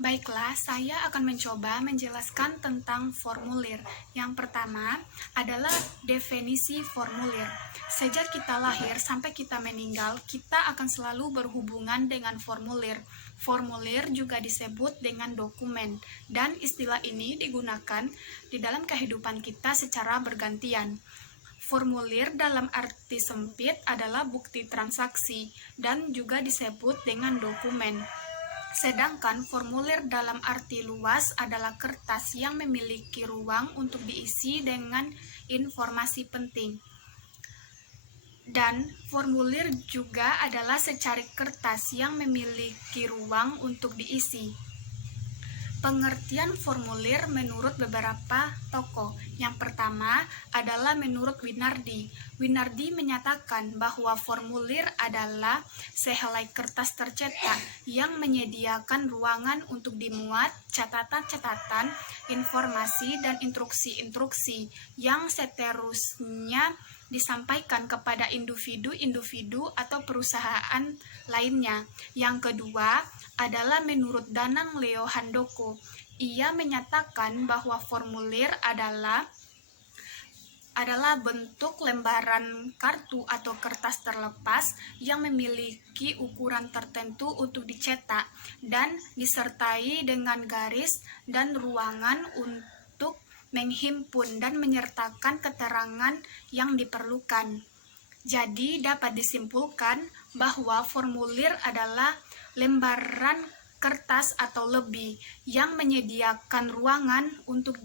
Baiklah, saya akan mencoba menjelaskan tentang formulir. Yang pertama adalah definisi formulir. Sejak kita lahir sampai kita meninggal, kita akan selalu berhubungan dengan formulir. Formulir juga disebut dengan dokumen, dan istilah ini digunakan di dalam kehidupan kita secara bergantian. Formulir dalam arti sempit adalah bukti transaksi dan juga disebut dengan dokumen. Sedangkan formulir dalam arti luas adalah kertas yang memiliki ruang untuk diisi dengan informasi penting. Dan formulir juga adalah secari kertas yang memiliki ruang untuk diisi. Pengertian formulir menurut beberapa tokoh. Yang pertama adalah menurut Winardi. Winardi menyatakan bahwa formulir adalah sehelai kertas tercetak yang menyediakan ruangan untuk dimuat catatan-catatan, informasi, dan instruksi-instruksi yang seterusnya disampaikan kepada individu-individu atau perusahaan lainnya. Yang kedua adalah menurut Danang Leo Handoko. Ia menyatakan bahwa formulir adalah bentuk lembaran kartu atau kertas terlepas yang memiliki ukuran tertentu untuk dicetak dan disertai dengan garis dan ruangan untuk menghimpun dan menyertakan keterangan yang diperlukan. Jadi dapat disimpulkan bahwa formulir adalah lembaran kertas atau lebih yang menyediakan ruangan untuk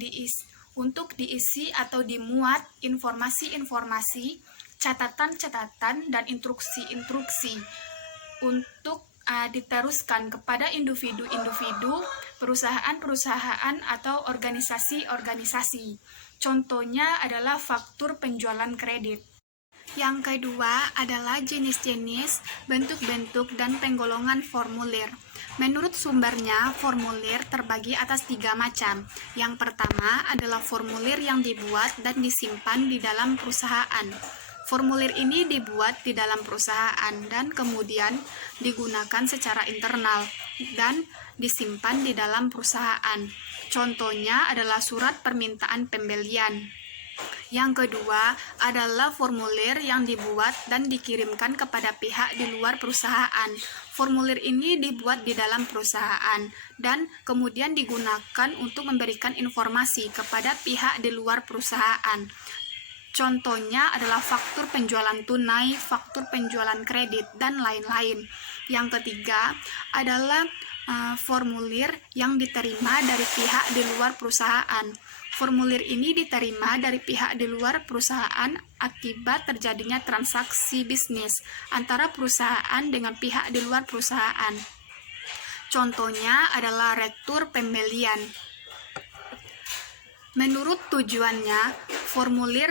diisi atau dimuat informasi-informasi, catatan-catatan, dan instruksi-instruksi untuk diteruskan kepada individu-individu, perusahaan-perusahaan, atau organisasi-organisasi. Contohnya adalah faktur penjualan kredit. Yang kedua adalah jenis-jenis, bentuk-bentuk, dan penggolongan formulir. Menurut sumbernya, formulir terbagi atas 3 macam. Yang pertama adalah formulir yang dibuat dan disimpan di dalam perusahaan. Formulir ini dibuat di dalam perusahaan dan kemudian digunakan secara internal dan disimpan di dalam perusahaan. Contohnya adalah surat permintaan pembelian. Yang kedua adalah formulir yang dibuat dan dikirimkan kepada pihak di luar perusahaan. Formulir ini dibuat di dalam perusahaan dan kemudian digunakan untuk memberikan informasi kepada pihak di luar perusahaan. Contohnya adalah faktur penjualan tunai, faktur penjualan kredit, dan lain-lain. Yang ketiga adalah formulir yang diterima dari pihak di luar perusahaan. Formulir ini diterima dari pihak di luar perusahaan akibat terjadinya transaksi bisnis antara perusahaan dengan pihak di luar perusahaan. Contohnya adalah rektur pembelian. Menurut tujuannya, formulir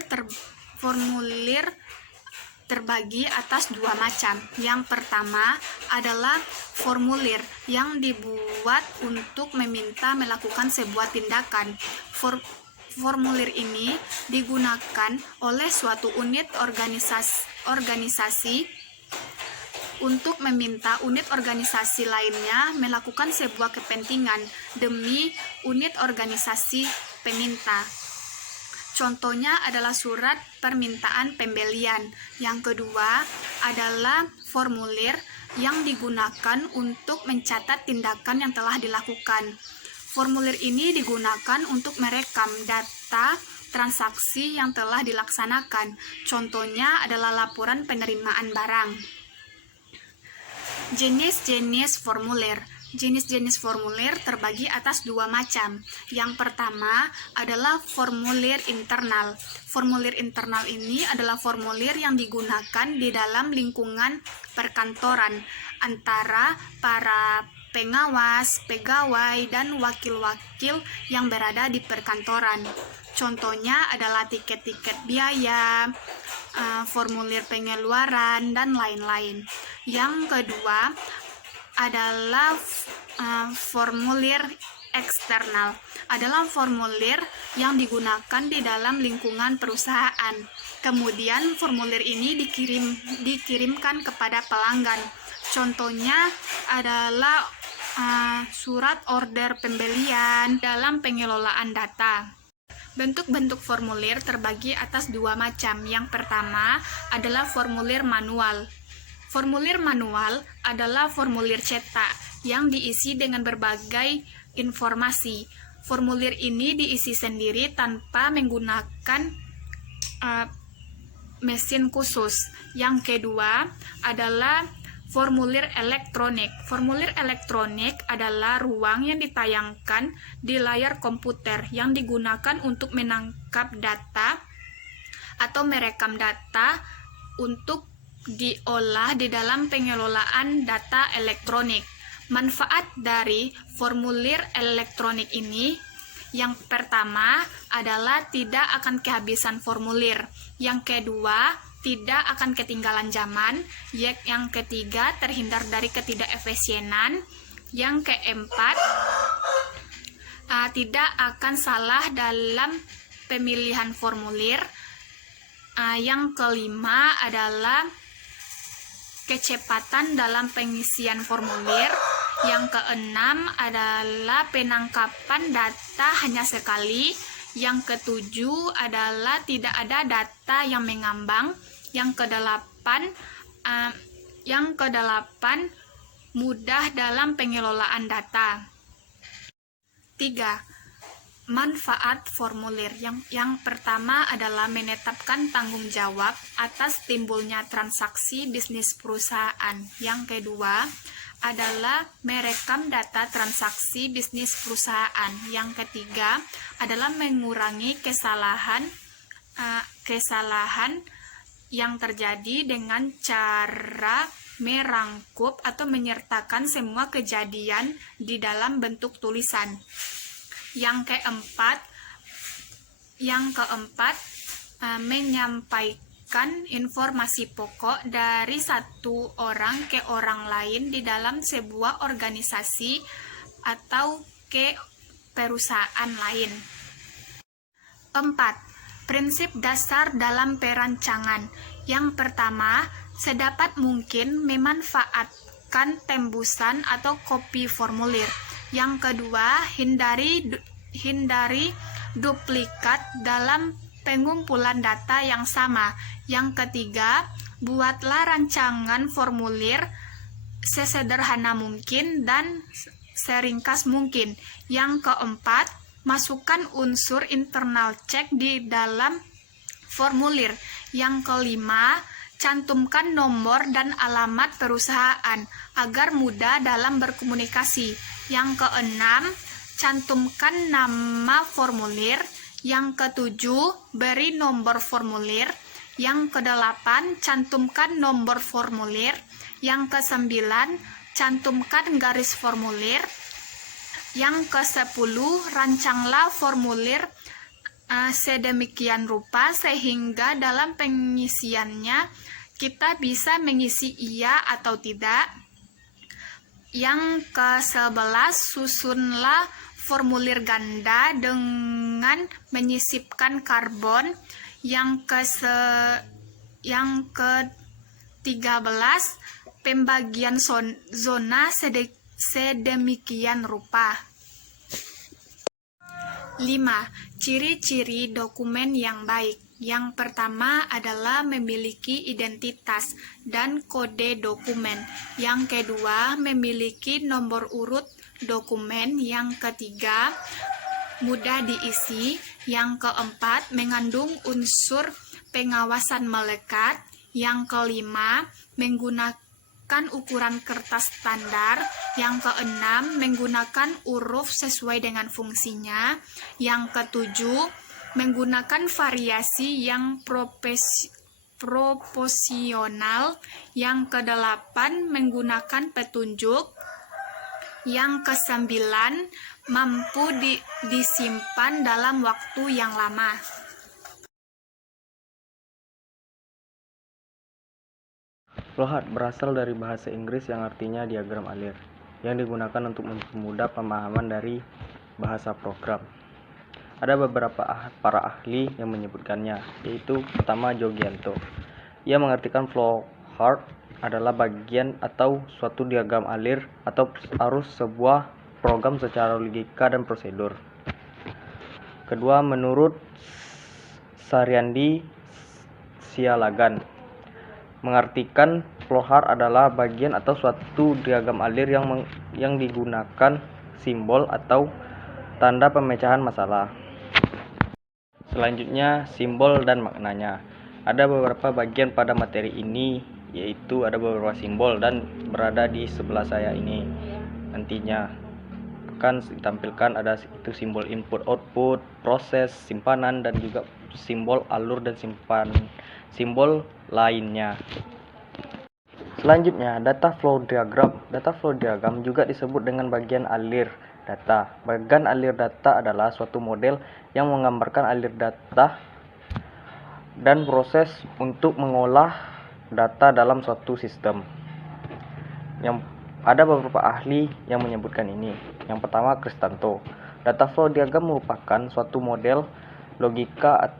terbagi atas 2 macam. Yang pertama adalah formulir yang dibuat untuk meminta melakukan sebuah tindakan. Formulir ini digunakan oleh suatu unit organisasi untuk meminta unit organisasi lainnya melakukan sebuah kepentingan demi unit organisasi peminta. Contohnya adalah surat permintaan pembelian. Yang kedua adalah formulir yang digunakan untuk mencatat tindakan yang telah dilakukan. Formulir ini digunakan untuk merekam data transaksi yang telah dilaksanakan. Contohnya adalah laporan penerimaan barang. Jenis-jenis formulir. Jenis-jenis formulir terbagi atas 2 macam. Yang pertama adalah formulir internal. Formulir internal ini adalah formulir yang digunakan di dalam lingkungan perkantoran antara para pengawas, pegawai, dan wakil-wakil yang berada di perkantoran. Contohnya adalah tiket-tiket biaya, formulir pengeluaran, dan lain-lain. Yang kedua adalah formulir eksternal. Adalah formulir yang digunakan di dalam lingkungan perusahaan. Kemudian formulir ini dikirimkan kepada pelanggan. Contohnya adalah surat order pembelian dalam pengelolaan data. Bentuk-bentuk formulir terbagi atas dua macam. Yang pertama adalah formulir manual. Formulir manual adalah formulir cetak yang diisi dengan berbagai informasi. Formulir ini diisi sendiri tanpa menggunakan mesin khusus. Yang kedua adalah formulir elektronik. Formulir elektronik adalah ruang yang ditayangkan di layar komputer yang digunakan untuk menangkap data atau merekam data untuk diolah di dalam pengelolaan data elektronik. Manfaat dari formulir elektronik ini, yang pertama adalah tidak akan kehabisan formulir. Yang kedua, tidak akan ketinggalan zaman. Yang ketiga, terhindar dari ketidakefisienan. Yang keempat, tidak akan salah dalam pemilihan formulir. Yang kelima adalah kecepatan dalam pengisian formulir. Yang keenam adalah penangkapan data hanya sekali. Yang ketujuh adalah tidak ada data yang mengambang. Yang kedelapan, mudah dalam pengelolaan data. 3. Manfaat formulir. Yang pertama adalah menetapkan tanggung jawab atas timbulnya transaksi bisnis perusahaan. Yang kedua adalah merekam data transaksi bisnis perusahaan. Yang ketiga adalah mengurangi kesalahan yang terjadi dengan cara merangkup atau menyertakan semua kejadian di dalam bentuk tulisan. Yang keempat, menyampaikan informasi pokok dari satu orang ke orang lain di dalam sebuah organisasi atau ke perusahaan lain. 4. Prinsip dasar dalam perancangan. Yang pertama, sedapat mungkin memanfaatkan tembusan atau kopi formulir. Yang kedua, hindari duplikat dalam pengumpulan data yang sama. Yang ketiga, buatlah rancangan formulir sesederhana mungkin dan seringkas mungkin. Yang keempat, masukkan unsur internal check di dalam formulir. Yang kelima, cantumkan nomor dan alamat perusahaan agar mudah dalam berkomunikasi. Yang keenam, cantumkan nama formulir. Yang ketujuh, beri nomor formulir. Yang kedelapan, cantumkan nomor formulir. Yang kesembilan, cantumkan garis formulir. Yang ke-10, rancanglah formulir sedemikian rupa sehingga dalam pengisiannya kita bisa mengisi iya atau tidak. Yang ke-11, susunlah formulir ganda dengan menyisipkan karbon. Yang ke-13, pembagian zona sedemikian rupa. 5. Ciri-ciri dokumen yang baik. Yang pertama adalah memiliki identitas dan kode dokumen. Yang kedua, memiliki nomor urut dokumen. Yang ketiga, mudah diisi. Yang keempat, mengandung unsur pengawasan melekat. Yang kelima, menggunakan ukuran kertas standar. Yang keenam, menggunakan huruf sesuai dengan fungsinya. Yang ketujuh, menggunakan variasi yang proporsional. Yang kedelapan, menggunakan petunjuk. Yang kesembilan, mampu disimpan dalam waktu yang lama. Flowchart berasal dari bahasa Inggris yang artinya diagram alir, yang digunakan untuk mempermudah pemahaman dari bahasa program. Ada beberapa para ahli yang menyebutkannya, yaitu pertama Jogianto. Ia mengartikan flowchart adalah bagian atau suatu diagram alir atau arus sebuah program secara logika dan prosedur. Kedua, menurut Saryandi Sialagan, mengartikan flowchart adalah bagian atau suatu diagram alir yang digunakan simbol atau tanda pemecahan masalah. Selanjutnya, simbol dan maknanya. Ada beberapa bagian pada materi ini, yaitu ada beberapa simbol dan berada di sebelah saya ini. Nantinya akan ditampilkan ada itu simbol input output, proses, simpanan, dan juga simbol alur dan simbol lainnya. Selanjutnya, data flow diagram. Data flow diagram juga disebut dengan bagian alir data. Bagian alir data adalah suatu model yang menggambarkan alir data dan proses untuk mengolah data dalam suatu sistem. Yang ada beberapa ahli yang menyebutkan ini. Yang pertama, Kristanto. Data flow diagram merupakan suatu model logika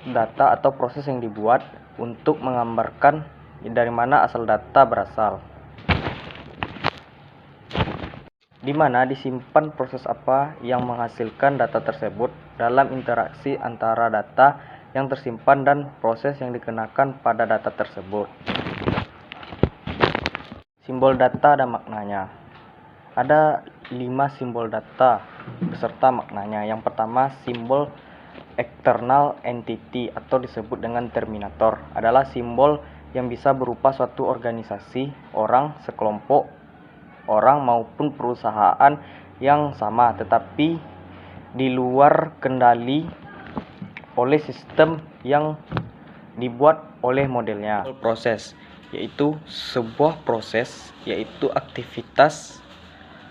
data atau proses yang dibuat untuk menggambarkan dari mana asal data berasal, di mana disimpan proses apa yang menghasilkan data tersebut dalam interaksi antara data yang tersimpan dan proses yang dikenakan pada data tersebut. Simbol data dan maknanya. Ada 5 simbol data beserta maknanya. Yang pertama, simbol external entity atau disebut dengan terminator adalah simbol yang bisa berupa suatu organisasi, orang, sekelompok orang maupun perusahaan yang sama tetapi di luar kendali oleh sistem yang dibuat oleh modelnya. Proses yaitu sebuah proses, yaitu aktivitas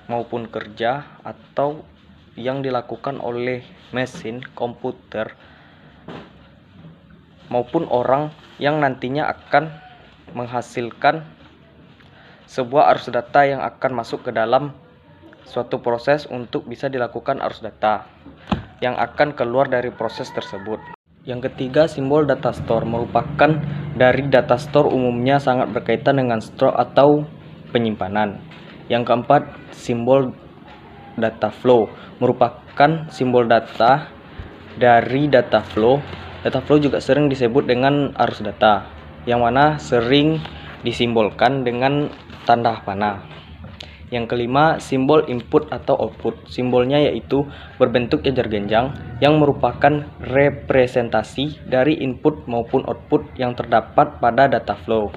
maupun kerja atau yang dilakukan oleh mesin, komputer maupun orang yang nantinya akan menghasilkan sebuah arus data yang akan masuk ke dalam suatu proses untuk bisa dilakukan arus data yang akan keluar dari proses tersebut. Yang ketiga, simbol data store merupakan dari data store umumnya sangat berkaitan dengan store atau penyimpanan. Yang keempat, simbol data flow merupakan simbol data dari data flow. Data flow juga sering disebut dengan arus data, yang mana sering disimbolkan dengan tanda panah. Yang kelima, simbol input atau output. Simbolnya yaitu berbentuk jajar genjang yang merupakan representasi dari input maupun output yang terdapat pada data flow.